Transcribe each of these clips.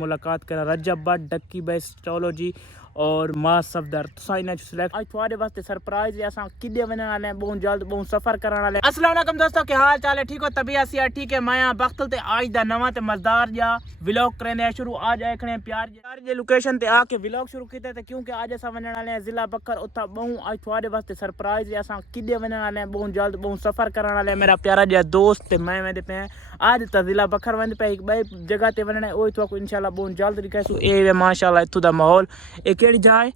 मुलाकात करा रजब but Ducky by astrology और मां सफदर तुसा इना सिलेक्ट आज थोड़े वास्ते सरप्राइज है असा किदे वने वाले बहुत जल्द बहुत सफर करने वाले। अस्सलाम वालेकुम दोस्तों, क्या हाल चाल है? ठीक हो? तबीयत सी ठीक है? मैं बख्तल ते आज दा नवा ते मजेदार या व्लॉग करने शुरू आज आए खड़े प्यार जे लोकेशन ते आके व्लॉग शुरू कीते थे क्योंकि आज असा वने वाले हैं जिला बकर उता बहुत आज थोड़े वास्ते सरप्राइज है असा किदे वने वाले हैं बहुत जल्द बहुत सफर करने वाले। मेरा प्यारा जे दोस्त ते मैं वेंदे पे आज ता जिला बकर वेंदे पे एक बई जगह ते वने ओ तो इंशाल्लाह बहुत जल्द दिखासू। ए माशाल्लाह इत्थों दा माहौल केड़ी जाए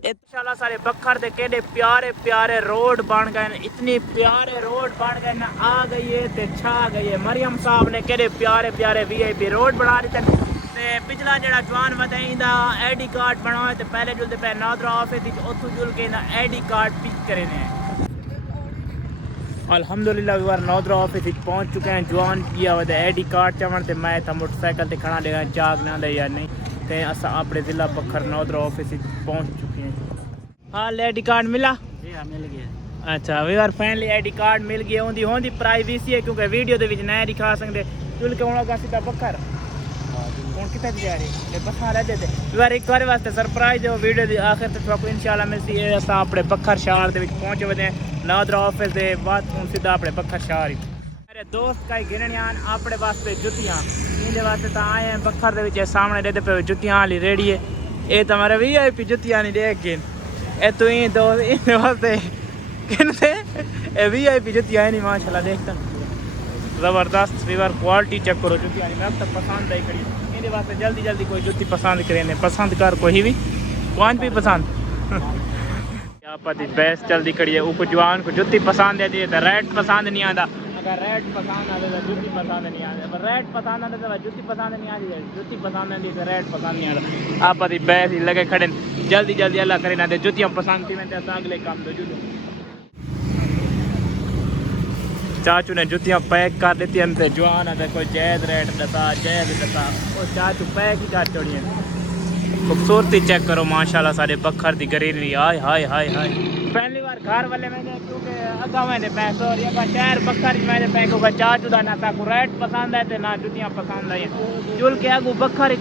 इंशाल्लाह सारे बखर दे केडे प्यारे प्यारे रोड बन गए, इतनी प्यारे रोड बन गए ना आ गई है ते छा गई है। मरियम साहब ने केडे प्यारे प्यारे वीआईपी रोड बना दिते ते पिछला जेड़ा जवान वदाईंदा आईडी कार्ड बनवाए ते पहले जुलदे पे नादरा ऑफिस विच ओथों जुल के ना आईडी कार्ड पिक करे ने। अल्हम्दुलिल्लाह वी वार नादरा ऑफिस विच पहुंच चुके हैं। जवान किया वदे आईडी कार्ड चमन ते मैं था मोटरसाइकिल ते खड़ा लेगा जाग ना दे या नहीं ते असा अपने जिला बखर नादरा ऑफिस पहुंच चुके हैं। हाँ आईडी कार्ड मिला? जी हाँ मिल गया। अच्छा we are finally ID card मिल गया। होंदी होंदी प्राइवेसी है क्योंकि वीडियो दे विच नहीं दिखा सकते। चुल के होना सीधा बखर कौन कितने जा रही है बखर रह देते वी आर एक बार वास्ते सरप्राइज है वीडियो दी आखिर तक आपको इंशाल्लाह मिलती है। असा अपने बखर शहर दे विच पहुंचे वदे नादरा ऑफिस दे बाद सीधा अपने बखर शहर। मेरे दोस्त का गिरनियान अपने वास्ते जुतियां इनके वास्ते तो आए हैं बखर दे विच सामने देते पे जुतियां वाली रेडी है। ये तो हमारे वीआईपी जुतियां नहीं देख गिन ए तू ही दो इन वास्ते किनसे ए वीआईपी जुतियां नहीं माशाल्लाह देखता जबरदस्त वीवर क्वालिटी चेक करो जुतियां मैं अब तक पसंद आई खड़ी इनके वास्ते जल्दी जल्दी कोई जुती पसंद करे पसंद कर कोई भी कौन भी पसंद क्या पति बेस जल्दी खड़ी है। ऊपर जवान को जुती पसंद है तो रेड पसंद नहीं आता। अगर रेड पसंद आते तो जुती पसंद नहीं आती। अगर रेड पसंद आते तो जुती पसंद नहीं आती। जुती पसंद आती तो रेड पसंद नहीं आता। आप पति बैस ही लगे खड़े जल्दी जल्दी अल्लाह करे ना दे जुतियाँ पसंद थी मैंने अगले काम दो जुलूँ। चाचू ने जुतियाँ पैक कर देती हैं जवान आते कोई जैद रेट दसा जैद दसा वो चाचू पैक ही कर छोड़िए। खूबसूरती चेक करो माशाल्लाह सारे बखर दी ग्रीनरी हाय हाय हाय हाय। पहली बार घर वाले मैंने क्योंकि अगा मैंने पैसे और ये शहर बखर मैंने पैक होगा चाचू का ना को रेट पसंद है तो ना जुतियाँ पसंद आई चुल के आगू बखर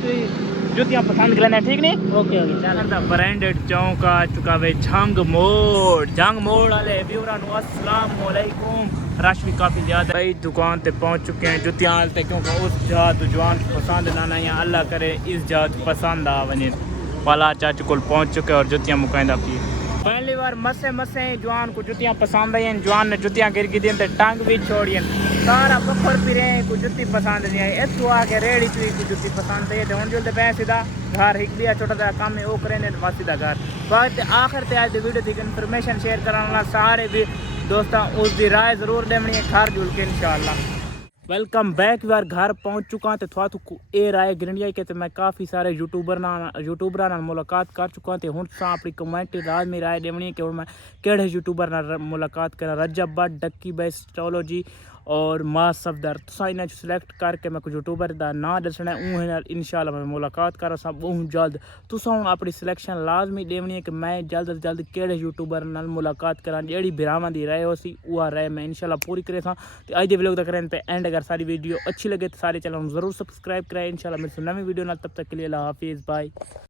जुतियाँ पसंद करने ठीक नहीं ओके ओके ब्रांडेड चौक आ चुका वे झंग मोड़ वाले व्यूअरां नु अस्सलाम वालेकुम। रश भी काफ़ी ज़्यादा भाई दुकान पे पहुंच चुके हैं जुतियाँ आलते क्योंकि उस जात जवान पसंद ना ना या अल्लाह करे इस जात पसंद आ वने वाला चाचू को पहुंच चुके और जुतियाँ मुकाइंदा पी पहली बार मसे मसे जवान को जुतियाँ पसंद आई जवान ने जुतियाँ गिर दी टांग भी छोड़िए सारा बखर फिरे को जुती पसंद नहीं आई इतों आके रेड़ी थी को जुती पसंद आई तो हम जुलते पे सीधा घर एक दिया छोटा सा काम है वो करें बस सीधा घर बात आखिर ते आज वीडियो थी इन्फॉर्मेशन शेयर कराने वाला सारे भी दोस्तों उसकी राय जरूर देनी है घर जुल के इंशाल्लाह। वेलकम बैक यार घर पहुंच चुका तो थोड़ा तो ए राय गिरनी कि मैं काफ़ी सारे यूट्यूबर मुलाकात कर चुका तो हूँ अपनी कमेंट लाजमी राय देनी है कि मैं केड़े यूट्यूबर मुलाकात करा रजब बट डक्की बाई एस्ट्रोलॉजी और मां सफदर तुसा इन्हें सिलेक्ट करके मैं कुछ यूट्यूबर का ना दसना है इंशाल्लाह मैं मुलाकात करा सा बहुत जल्द। तुसा हूँ अपनी सिलेक्शन लाजमी देनी है कि मैं जल्द से जल्द केड़े यूट्यूबर नाल मुलाकात करा जी बिरावां दी राय हो सी वह राय मैं इंशाल्लाह पूरी करे सा। तो अज दे व्लॉग तक करें पे एंड अगर सारी वीडियो अच्छी लगे तो सारे चैनल जरूर सब्सक्राइब कराए इंशाल्लाह मेरी नवी वीडियो नाल तब तक के लिए अल्लाह हाफिज़ बाय।